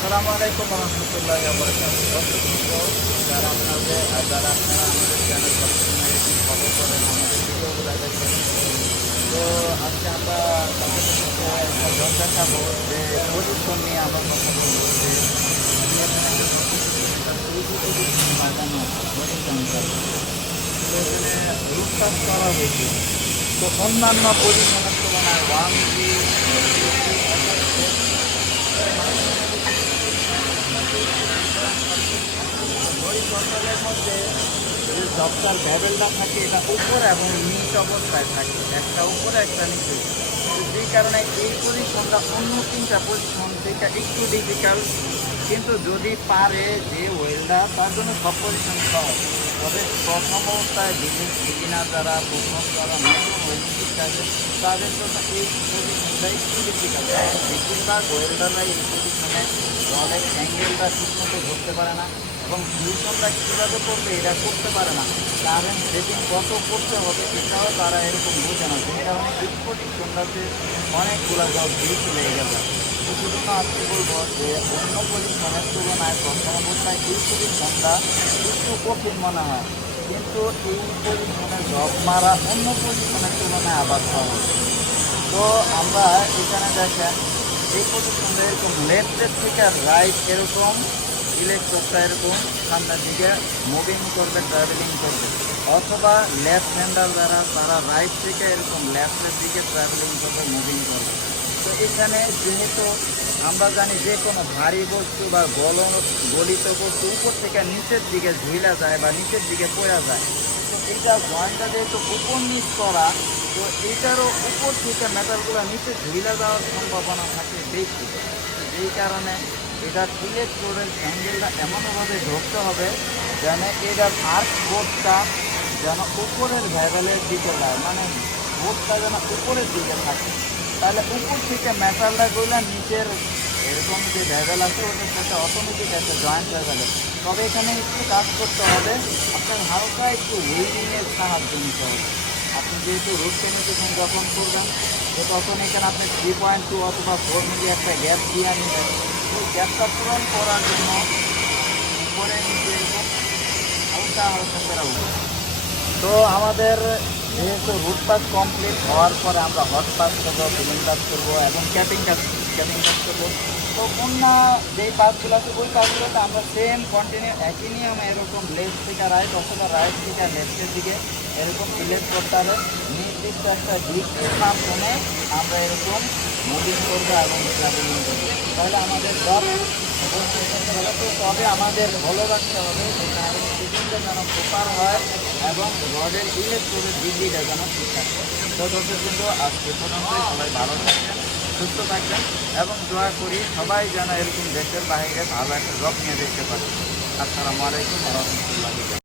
আসসালামু আলাইকুম রহমতুল্লাহ যারা আপনাদের যারা আপনারা আমাদের চ্যানেল সবসময় ফলো করেন আমাদের ভিডিওগুলো দেখেন তো আজকে আমরা একটা জন দেখাবো যে পজিশন নিয়ে আমরা কথা বলব যে করা হয়েছে তো অন্যান্য পজিশনের তুলনায় ওয়ান জি যে জবটার ভ্যাবেলটা থাকে, এটা উপরে এবং নিচ অবস্থায় থাকে। একটা উপরে, একটা নিচে। যেই কারণে এই পজিশনটা অন্য তিনটা পজিশন থেকে একটু ডিফিকাল্ট কিন্তু যদি পারে যে ওয়েলডার তার জন্য সব পজিশন সহজ। তবে প্রথম অবস্থায় বিজনেস বিগিনার যারা, প্রথম যারা নতুন ওয়েল্ডিং শিখতে তাদের জন্য এই পজিশনটা একটু ডিফিকাল্ট বেশিরভাগ ওয়েল্ডাররা এই পজিশনে রডের অ্যাঙ্গেলটা ঠিকমতো ধরতে পারে না। এবং ফিউশনটা কীভাবে করবে এটা করতে পারে না। কারণ সেটিং কত করতে হবে এটাও তারা এরকম বোঝে না। যে কারণে এই পজিশনটাতে অনেকগুলো জব ভিড় লেগে গেছে। তো আজকে বলব যে অন্য পজিশনের তুলনায় প্রথম অবস্থায় এই পজিশনটা একটু কঠিন মনে হয়। কিন্তু এই পজিশনে জব মারা অন্য পজিশনের তুলনায় আবার সহজ তো আমরা এখানে দেখেন, এই পজিশনটা এরকম লেফটের থেকে রাইট এরকম ইলেকট্রকটা এরকম, সামনের দিকে মুভিং করবে ট্রাভেলিং করবে। অথবা লেফট হ্যান্ডার যারা তারা রাইট থেকে এরকম লেফটের দিকে ট্রাভেলিং করবে মুভিং করবে। তো এখানে যেহেতু আমরা জানি যে কোনো ভারী বস্তু বা গল গলিত বস্তু উপর থেকে নিচের দিকে ঝুলা যায় বা নিচের দিকে পড়া যায়। তো এইটা জয়েন্টটা যেহেতু উপর নিচ করা, তো এইটারও উপর থেকে মেটালগুলো নিচে ঝুলা যাওয়ার সম্ভাবনা থাকে বেশি। যেই কারণে এটা সিলেক্ট করে অ্যাঙ্গেলটা এমনভাবে ধরতে হবে যেন এটার আর্ক বোর্ডটা যেন উপরের ভ্যাবেলের দিকে যায় মানে বোর্ডটা যেন উপরের দিকে থাকে। তাহলে উপর থেকে মেটালটা গুলো নিচের এরকম যে ভ্যাবেল আছে, ওটার সাথে অটোমেটিক একটা জয়েন্ট গেলে। তবে এখানে একটু কাজ করতে হবে, আপনার হালকা একটু ওয়েডিংয়ের সাহায্য নিতে হবে। আপনি যেহেতু রুট পেনিট্রেশন যখন করবেন, তো তখন এখানে আপনি থ্রি পয়েন্ট টু অথবা ফোর মিলি একটা গ্যাপ দিয়ে নেবেন ওই গ্যাপটা পূরণ করার জন্য উপরে নিচে হালকা হালকা করে তো আমাদের যেহেতু রুট পাস কমপ্লিট হওয়ার পরে আমরা হট পাস করব ফিলিং কাজ করব এবং ক্যাপিং কাজ ক্যাপিং কাজ করব। তো অন্য যেই পাসগুলো আছে, ওই পাসগুলোতে আমরা সেম কন্টিনিউ একই নিয়মে এরকম লেফট থেকে রাইট অথবা রাইট থেকে লেফটের দিকে এরকম সিলেক্ট করতে হবে। নির্দিষ্ট একটা দিকের মাধ্যমে আমরা এরকম মুভিং করব এবং ট্রাভেলিং তাহলে আমাদের করতে হবে তো তবে আমাদের ভালো রাখতে হবে কারণ সিজনটা যেন প্রপার হয় এবং রডের ইলেকট্রনের ডিগ্রিটা যেন ঠিক থাকে তো দর্শক কিন্তু আজকে পর্যন্তই সবাই ভালো থাকবেন, সুস্থ থাকবেন এবং দোয়া করি সবাই যেন এরকম দেশের বাইরে ভালো একটা জব নিয়ে দেখতে পারে। আসসালামু আলাইকুম রহমতুল্লাহ।